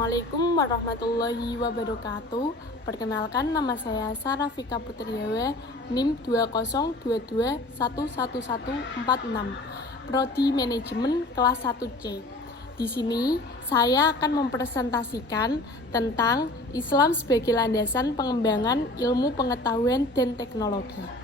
Assalamualaikum warahmatullahi wabarakatuh. Perkenalkan, nama saya Sarah Fika Putriawa, NIM 202211146, Prodi Manajemen kelas 1C. Di sini saya akan mempresentasikan tentang Islam sebagai landasan pengembangan ilmu pengetahuan dan teknologi.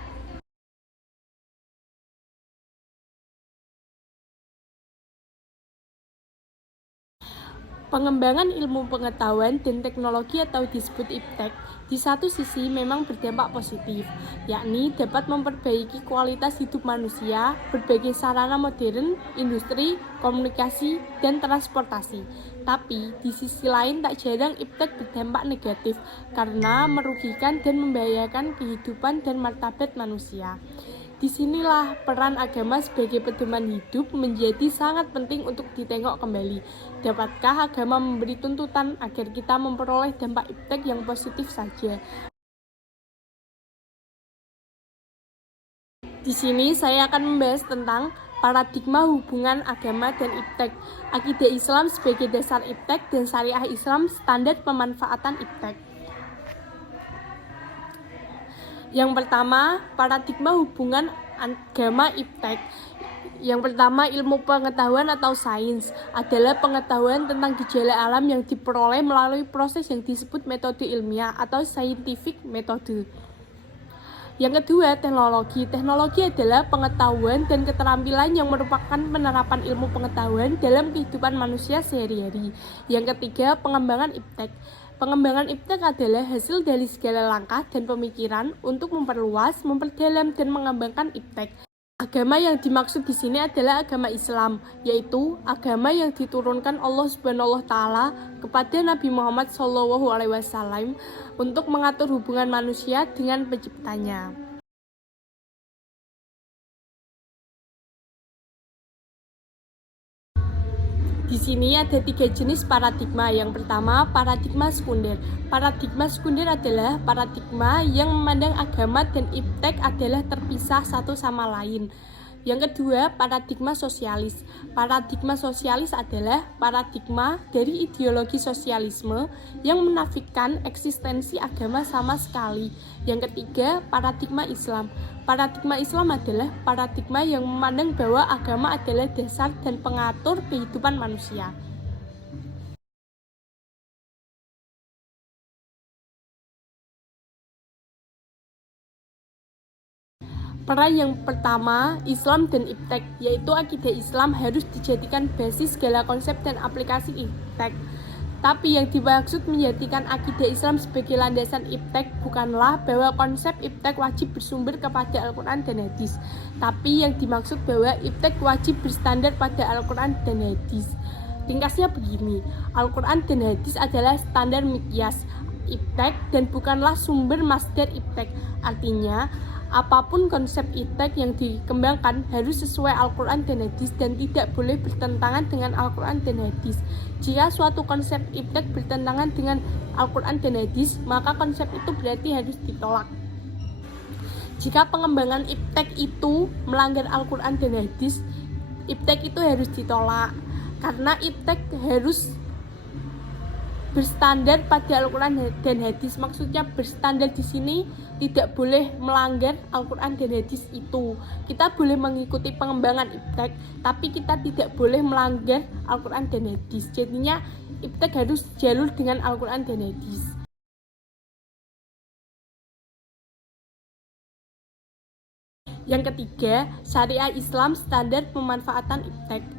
Pengembangan ilmu pengetahuan dan teknologi atau disebut IPTEK di satu sisi memang berdampak positif, yakni dapat memperbaiki kualitas hidup manusia, berbagai sarana modern, industri, komunikasi, dan transportasi. Tapi di sisi lain tak jarang IPTEK berdampak negatif karena merugikan dan membahayakan kehidupan dan martabat manusia. Disinilah peran agama sebagai pedoman hidup menjadi sangat penting untuk ditengok kembali. Dapatkah agama memberi tuntutan agar kita memperoleh dampak IPTEK yang positif saja? Di sini saya akan membahas tentang paradigma hubungan agama dan IPTEK, akidah Islam sebagai dasar IPTEK, dan syariah Islam standar pemanfaatan IPTEK. Yang pertama, paradigma hubungan agama IPTEK. Yang pertama, ilmu pengetahuan atau sains adalah pengetahuan tentang gejala alam yang diperoleh melalui proses yang disebut metode ilmiah atau scientific method. Yang kedua, teknologi. Teknologi adalah pengetahuan dan keterampilan yang merupakan penerapan ilmu pengetahuan dalam kehidupan manusia sehari-hari. Yang ketiga, pengembangan IPTEK. Pengembangan IPTEK adalah hasil dari segala langkah dan pemikiran untuk memperluas, memperdalam, dan mengembangkan IPTEK. Agama yang dimaksud di sini adalah agama Islam, yaitu agama yang diturunkan Allah Subhanahu wa Ta'ala kepada Nabi Muhammad SAW untuk mengatur hubungan manusia dengan penciptanya. Di sini ada 3 jenis paradigma. Yang pertama, paradigma sekunder. Paradigma sekunder adalah paradigma yang memandang agama dan IPTEK adalah terpisah satu sama lain. Yang kedua, paradigma sosialis. Paradigma sosialis adalah paradigma dari ideologi sosialisme yang menafikan eksistensi agama sama sekali. Yang ketiga, paradigma Islam. Paradigma Islam adalah paradigma yang memandang bahwa agama adalah dasar dan pengatur kehidupan manusia. Peran yang pertama, Islam dan IPTEK, yaitu akidah Islam harus dijadikan basis segala konsep dan aplikasi IPTEK. Tapi yang dimaksud menjadikan akidah Islam sebagai landasan IPTEK bukanlah bahwa konsep IPTEK wajib bersumber kepada Al-Quran dan Hadis, tapi yang dimaksud bahwa IPTEK wajib berstandar pada Al-Quran dan Hadis. Ringkasnya begini, Al-Quran dan Hadis adalah standar miqyas IPTEK dan bukanlah sumber masdar IPTEK. Artinya, apapun konsep IPTEK yang dikembangkan harus sesuai Al-Quran dan Hadis dan tidak boleh bertentangan dengan Al-Quran dan Hadis. Jika suatu konsep IPTEK bertentangan dengan Al-Quran dan Hadis, maka konsep itu berarti harus ditolak. Jika pengembangan IPTEK itu melanggar Al-Quran dan Hadis, IPTEK itu harus ditolak karena IPTEK harus berstandar pada Al-Quran dan Hadis. Maksudnya berstandar di sini tidak boleh melanggar Al-Quran dan Hadis itu. Kita boleh mengikuti pengembangan IPTEK, tapi kita tidak boleh melanggar Al-Quran dan Hadis. Jadinya IPTEK harus jalur dengan Al-Quran dan Hadis. Yang ketiga, syariah Islam standar pemanfaatan IPTEK.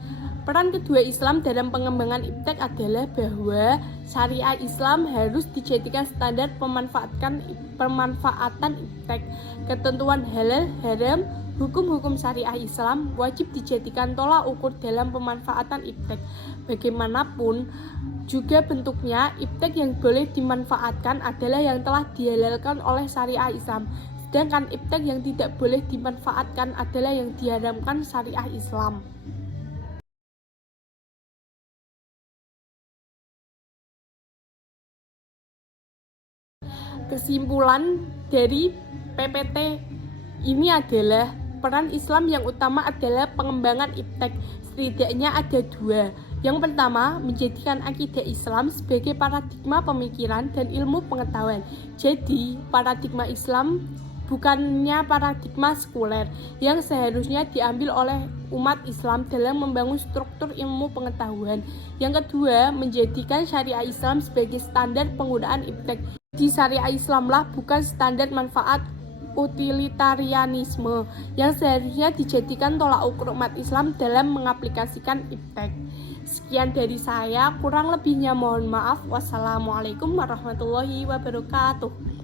Peran kedua Islam dalam pengembangan IPTEK adalah bahwa syariah Islam harus dijadikan standar pemanfaatan IPTEK. Ketentuan halal, haram, hukum-hukum syariah Islam wajib dijadikan tolak ukur dalam pemanfaatan IPTEK. Bagaimanapun juga bentuknya, IPTEK yang boleh dimanfaatkan adalah yang telah dihalalkan oleh syariah Islam. Sedangkan IPTEK yang tidak boleh dimanfaatkan adalah yang diharamkan syariah Islam. Kesimpulan dari PPT ini adalah peran Islam yang utama adalah pengembangan IPTEK. Setidaknya ada 2, Yang pertama, menjadikan akidah Islam sebagai paradigma pemikiran dan ilmu pengetahuan. Jadi, paradigma Islam bukannya paradigma sekuler yang seharusnya diambil oleh umat Islam dalam membangun struktur ilmu pengetahuan. Yang kedua, menjadikan syariah Islam sebagai standar penggunaan iptek. Di syariah Islamlah bukan standar manfaat utilitarianisme yang seharusnya dijadikan tolak ukur umat Islam dalam mengaplikasikan iptek. Sekian dari saya, kurang lebihnya mohon maaf. Wassalamualaikum warahmatullahi wabarakatuh.